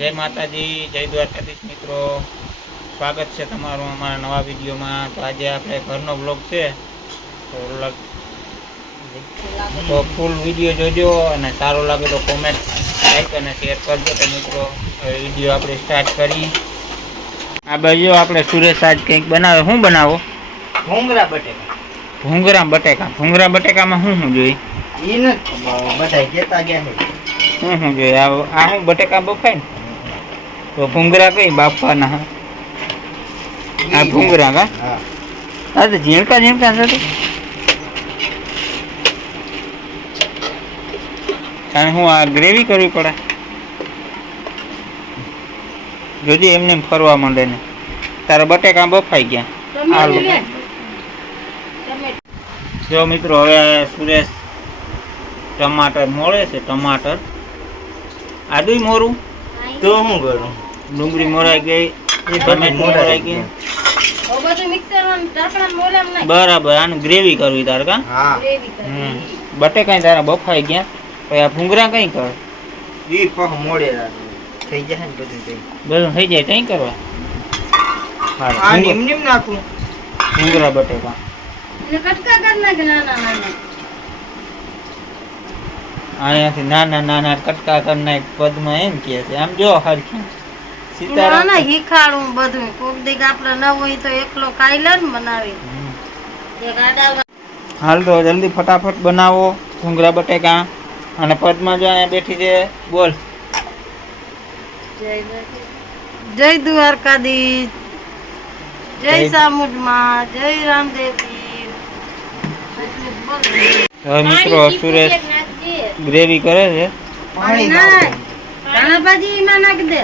જય માતાજી, જય દ્વારકાધીશ મિત્રો, સ્વાગત છે તમારું અમારા નવા વિડીયોમાં। તો આજે આપણે ઘરનો બ્લોગ છે, તો ફૂલ વિડીયો જોજો અને સારો લાગે તો કોમેન્ટ, લાઈક અને શેર કરજો। તો મિત્રો હવે વિડીયો આપણે સ્ટાર્ટ કરી। આ બાજુ આપણે સુરેશ આજ કંઈક બનાવે। શું બનાવો? ભૂંગરા બટેકા। ભૂંગરા બટેકામાં શું જોઈએ? એ ન બધા કેતા ગયા છે શું જોઈએ? આ શું બટેકા બફાય ને? તો ભૂંગરા કઈ બાફવાના? આ ભૂંગરા કા? હા, તો ઝીણકા નથી કારણ હું આ ગ્રેવી કરવી પડે જોજે એમને ફરવા માંડે ને તારા બટેકા બફાઈ ગયા। જો મિત્રો હવે સુરેશ ટમાટર મોળે છે। ટમાટર આદુ મોરું તો શું કરું? ડુંગળી મોરાઈ ગઈ, ટમેટું મોરાઈ ગઈ, બરાબર। આનું ગ્રેવી કરવી તારે કા? બટેકા તારા બફાઈ ગયા, પછી આ ભૂંગરા કઈ કર? ઈ પહ મોડે થઈ જાય ને બધું થઈ જાય કઈ કરવા? આ નિમ નાખું ભૂંગરા બટેકા અહીંયાથી નાના નાના કટકા કરી નાખ પદમાં એમ કે છે। આમ જો હરખી સીતારામ શીખાડું બધું કોક દીક આપણે ન હોય તો એકલો ખાઈ લે ને બનાવી। હાલ તો જલ્દી ફટાફટ બનાવો ભૂંગરા બટેકા। અને પદમાં જો અહીંયા બેઠી છે, બોલ જય દ્વારકાધીશ, જય સામુદમાં, જય રામદેવજી। હવે મિત્રો સુરેશ ગ્રેવી કરે છે। પાણી ધાણા ભાજી એમાં નાખી દે,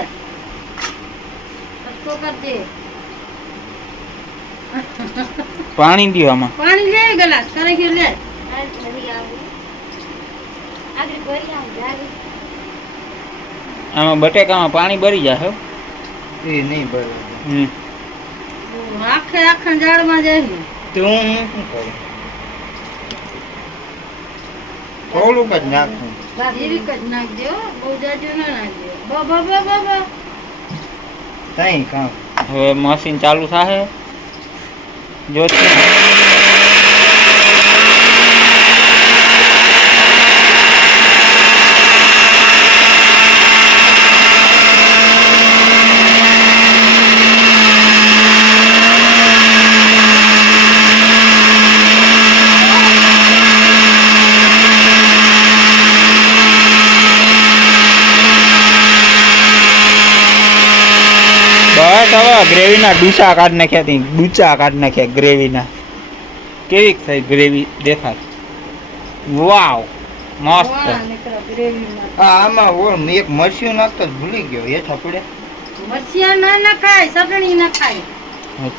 પાણી દો આમાં, પાણી લે ગલાસ કરે કે લે। આમાં બટેકામાં પાણી ભરી જશે એ નહીં બરાબર આખે આખા જાળમાં જાય તો હું શું કરું? થોડુંક જ નાખું, જીરીક જ નાખજો, બહુ જાજુ ના નાખજો। બાબા તઈ કામ હવે મશીન ચાલુ થાય જો બસ હવે ગ્રેવીના ડૂસા કાઢી નાખ્યા તી, ડૂચા કાઢી નાખ્યા ગ્રેવીના। કેવી થઈ ગ્રેવી દેખાય? વાવ મસ્ત। આમાં એક મરચું નાખતો ભૂલી ગયો, હેઠા પડે મરચિયા ના નખાય, ચટણી નખાય।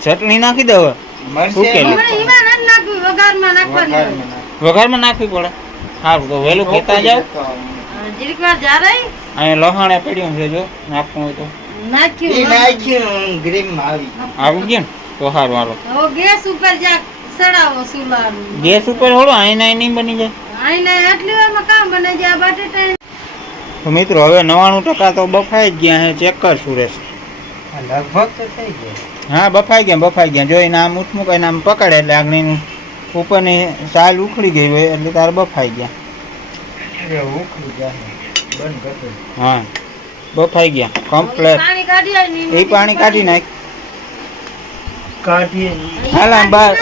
ચટણી નાખી દે હવે, વઘારમાં નાખવી પડે। સારું તો વહેલું ખેતા જાવ, જીરીક વાર જારે અહીંયા લહાણે પડ્યું છે, જો નાખવું હોય તો નાખ્યું ગ્રેવીમાં આવી ગયા ને તો સારું હાલો। હવે ગેસ ઉપર જા સડાવો સુલાનું, ગેસ ઉપર હોડો આઈને નહીં બની જાય આઈને આટલી વારમાં કામ બને જાય બટેટા। તો મિત્રો હવે 99% તો બફાઈ જ ગયા છે, ચેક કર સુરેશ। લગભગ તો થઈ ગયો। હા બફાઈ ગયા જોઈને આમ ઉઠમુકાઈને આમ પકડે એટલે આગળની ઉપરની સાલ ઉખડી ગઈ હોય એટલે તારે બફાઈ ગયા। ઉખડી જાય બંધ કરી, હા બફાઈ ગયા કમ્પ્લેટ। એ પાણી કાઢી નાખ, કાઢીએ હાલ આમ બહાર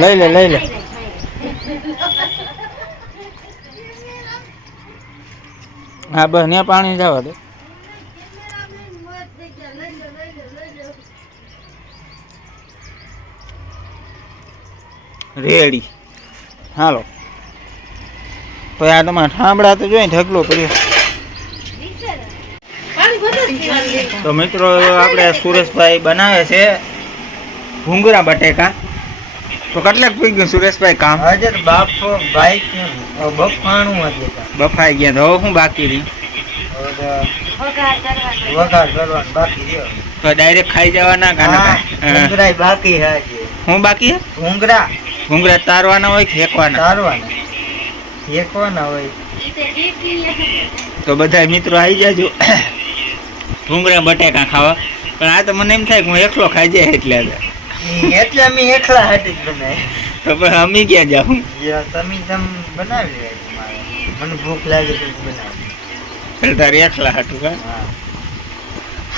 લઈ લે હા બસ ત્યાં પાણી જવા દે। રેડી હાલો પછી આ તમારા ઠામડા તો જોઈ ઢગલો પડ્યો। તો મિત્રો આપણે સુરેશભાઈ બનાવે છે ભૂંગરા બટેકા। તો કેટલાક પી ગયું સુરેશભાઈ કામ? હજર બાપ ભાઈ બફાણું હતું, બફાઈ ગયા તો હવે શું બાકી રહી? વઘાર કરવાનું બાકી રહ્યો, તો ડાયરેક્ટ ખાઈ જવાના ગાના? ભૂંગરા બાકી હે। શું બાકી હે? ભૂંગરા તારવાના હોય કે ફેંકવાના? તારવાના, ફેંકવાના હોય। તો બધા મિત્રો આવી જાજો ભૂંગળા બટેકા ખાવા. પણ આ તો મને એમ થાય કે હું એકલો ખાઈ જાય એટલે અમે એકલા હાટી જ બનાવી. તો પણ અમે ક્યાં જાઉં? તમે જેમ બનાવી લેજો મારે. મને ભૂખ લાગે તો બનાવી. એટલે તારે એકલા હાટું કા? હા.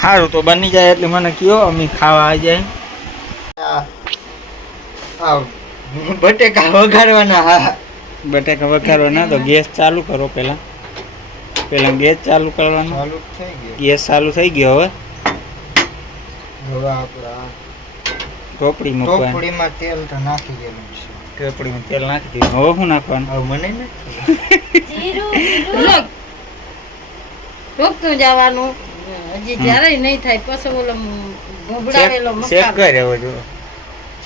સારું તો બની જાય એટલે મને કયો, અમે ખાવા આવી જાય. બટેકા વઘારવાના. હા, બટેકા વઘારવાના. તો ગેસ ચાલુ કરો પહેલા ગેસ ચાલુ કરવાનો. ચાલુ થઈ ગયો. ગેસ ચાલુ થઈ ગયો. હવે આપણા ટોપડી મૂકવાની. ટોપડીમાં તેલ તો નાખી ગયેલું છે. ટોપડીમાં તેલ નાખી દીધું. હવે શું નાખવાનું? હવે મને નથી ટોપતું જવાનું હજી જ્યારે નહીં થાય પછી ઓલો ભોભડાવેલો ચેક મસાલો કરે હવે જો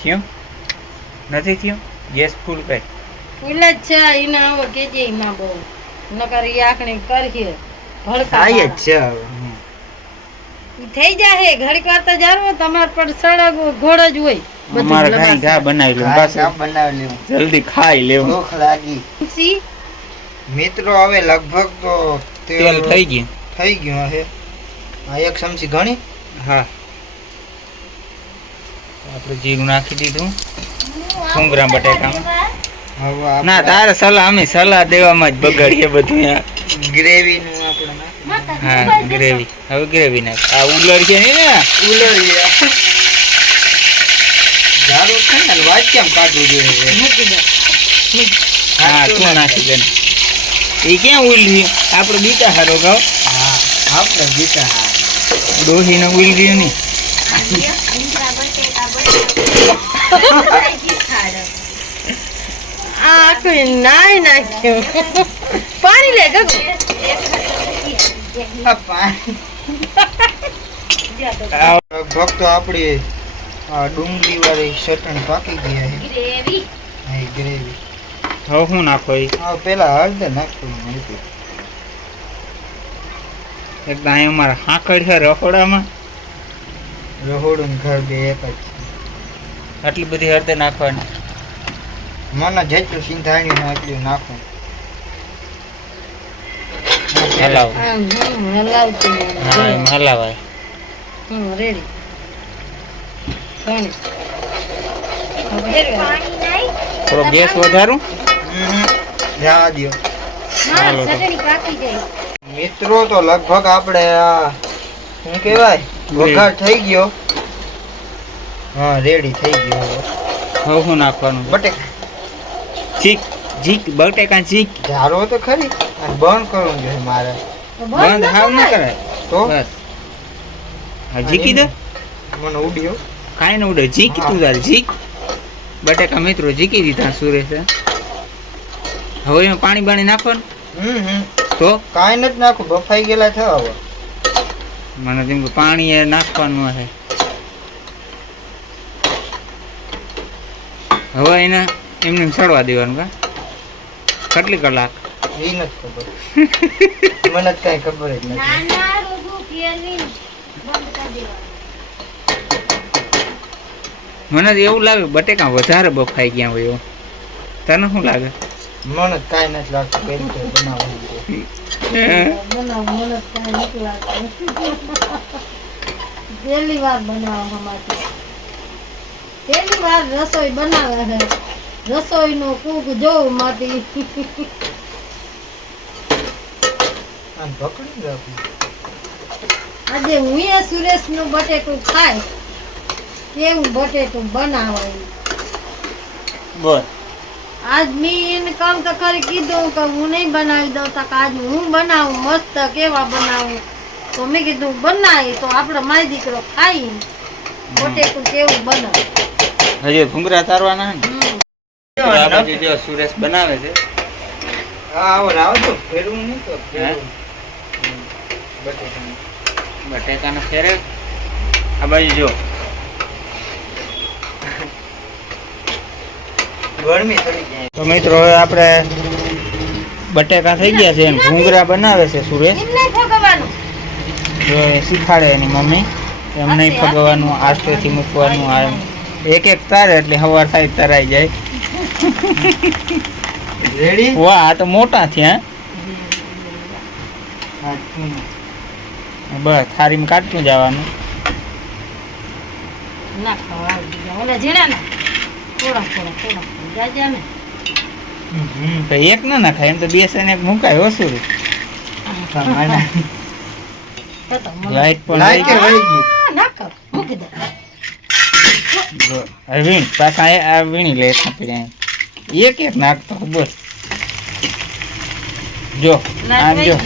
થયું નથી થયું. ગેસ ફૂલ કર. ફૂલ જ છે એના હવે કેજે એમાં બહુ નકર ઈ આખણી કરીએ ભડકા થાય જ છે હવે. ઈ થઈ જાય ઘડીક વાર તો જારવો તમાર પર સડક ઘોડ જ હોય બધું અમારે કઈ લબાસ. ઘા બનાવી લેવું કાંઈ બસ કામ બનાવી લેવું. જલ્દી ખાઈ લેવું. ભૂખ લાગી. સી મિત્રો હવે લગભગ તો તેલ થઈ ગયું. થઈ ગયું હશે. આ એક ચમચી ઘણી. હા આપણે જીરું નાખી દીધું ભૂંગળા બટેકામાં. હવે ના તારે સલાહ અમે સલાહ દેવામાં જ બગાડીએ બધું યાર. ગ્રેવી નું આપણે નાખી. હા ગ્રેવી. હવે ગ્રેવી નાખ. આ ઉલર છે ને ઉલળીયા. ઝાડુ છે ને વાત કેમ કાઢવું જોઈએ? મૂકી દો હા તું નાખી દે. એ ક્યાં ઉલર્યું? આપણે બીટા હારો ગાવ. હા, આપણે બીટા. હા, ડોહીને ઉલર્યું નહીં. આ આખું નાય નાખ્યું પાણી લે ગગુ આ પાણી. લગભગ તો આપણી આ ડુંગળી વાળી ચટણી પાકી ગઈ છે. હા, એ ગ્રેવી. હવે શું નાખો? એ હા, પેલા હળદર નાખવું હતું. એકદમ અહીં અમારા હાંકડ છે રખોડામાં. રહોડું ને ઘર બે એક જ છે. આટલી બધી હળદર નાખવાની. મને જેટલું સિંધાણી ને એટલું નાખું. હલાવ. હલાવતી હા એમ હલાવાય. રેડી થોડો ગેસ વધારું. જવા દ્યો. હાલો તો. મિત્રો તો લગભગ આપણે આ શું કહેવાય વઘાર થઈ ગયો. હા, રેડી થઈ ગયો. હવે શું નાખવાનું? બટેકા. ચીક જીક બટેકા ચીક. ઝારો તો ખરી અને બંધ કરવું જોઈએ મારે. બંધ હાવ ન કરાય. તો બસ હા જીકી દે. મને ઉડ્યો. કાંઈ ન ઉડે. જીક તું તારે જીક. બટેકા મિત્રો જીકી દીધા સુરેશે. હવે એમાં પાણી બાણી નાખવાનું. તો કાંઈ નથી નાખું, બફાઈ ગયેલા થવા હવે. મને જેમ કે પાણી એ નાખવાનું હશે. હવે એને એમને સડવા દેવાનું કા કેટલી કલાક? એ નથી ખબર. મને જ કાંઈ ખબર જ નથી. મને તો એવું લાગે બટેકા વધારે બફાઈ ગયા હોય એવું. તને શું લાગે? મને જ કાંઈ નથી લાગતું કઈ રીતે બનાવવું. પહેલી વાર બનાવવા માટે પહેલી વાર રસોઈ બનાવે છે. રસોઈ નો કુક જોઉં માંથી આમ પકડી રાખું. આજે હું એ સુરેશ નું બટેટું ખાય એવું બટેટું બનાવાય. બોલ. આજ મેં એને કામ તો કરી કીધું કે હું નહીં બનાવી દઉં તો આજ હું બનાવું મસ્ત કેવા બનાવું. તો મેં કીધું બનાવી તો આપણે મારી દીકરો ખાઈ બટેટું કેવું બનાવે. હજી ભૂંગળા તારવાના ને આ બાજુ જો સુરેશ બનાવે છે. હા, આવો આવજો. ફેરવું નહીં તો ફેરવું. બટેકાના ફેરે આ બાજુ જો ગરમી થોડી જાય. તો મિત્રો હવે આપણે બટેકા થઈ ગયા છે અને ભૂંગળા બનાવે છે સુરેશ. એમ નહીં ફગવાનું. જો એ શીખાડે એની મમ્મી એમ નહીં ફગવાનું, આસ્તેથી મૂકવાનું. આ એક એક તારે એટલે સવાર થાય તરાઈ જાય. રેડી. વાહ આ તો મોટા થયા. બસ થાળીમાં કાઢતું જવાનું. ના ખવાય બીજા ઓલા ઝીણા ના થોડા જાજા ને તો એક ના નાખાય એમ તો બેસન એક મુકાય ઓછું રે. લાઈટ પણ લાઈટ વહી વહી ગઈ. નાખ મૂકી દે જો, હવે વીણ પાછા આ વીણી લે આપણે એક એક નાખતો બસ. જો આમ જો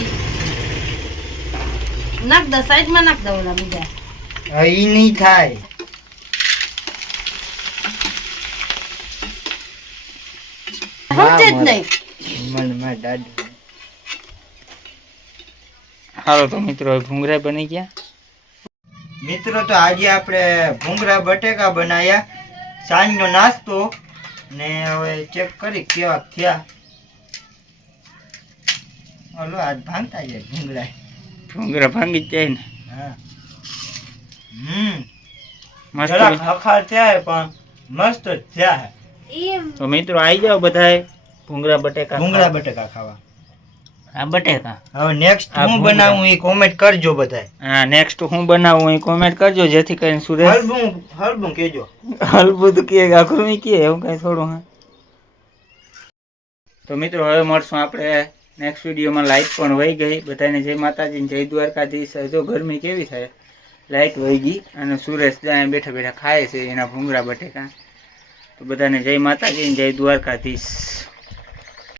નાખ દે સાઈડમાં નાખ દે ઓલા બીજા ઈ નહીં થાય. સમજે જ નહીં મને દાદુ. હાલો તો મિત્રો હવે ભૂંગળા બની ગયા. મિત્રો તો આજે આપણે ભૂંગળા બટેકા બનાવ્યા, સાંજનો નાસ્તો. ને હવે ચેક કરી કેવા થયા. ઓલો આજ ભાંગતા જાય ભૂંગળા. ભૂંગળા ભાંગી જ જાય ને. હા મસ્ત. જરાક હખાર થયા પણ મસ્ત જ થયા. તો મિત્રો આવી જાઓ બધાએ ભૂંગળા બટેકા ભૂંગળા બટેકા ખાવા. આ બટેકા હવે નેક્સ્ટ આ હું ભૂંગળા. બનાવું એ કોમેન્ટ કરજો બધાય. હા નેક્સ્ટ હું બનાવું એ કોમેન્ટ કરજો જેથી કરીને સુરેશ હલબું કેજો. હલબુદ કે આખરું કે એવું કઈ થોડું. હા તો મિત્રો હવે મળશું આપણે નેક્સ્ટ વિડીયોમાં. લાઇટ પણ વહી ગઈ. બધાને જય માતાજી જય દ્વારકાધીશ. જો ગરમી કેવી થાય, લાઇટ વહી ગઈ અને સુરેશ ત્યાં બેઠા બેઠા ખાય છે એના ભૂંગળા બટેકા. તો બધાને જય માતાજી જય દ્વારકાધીશ.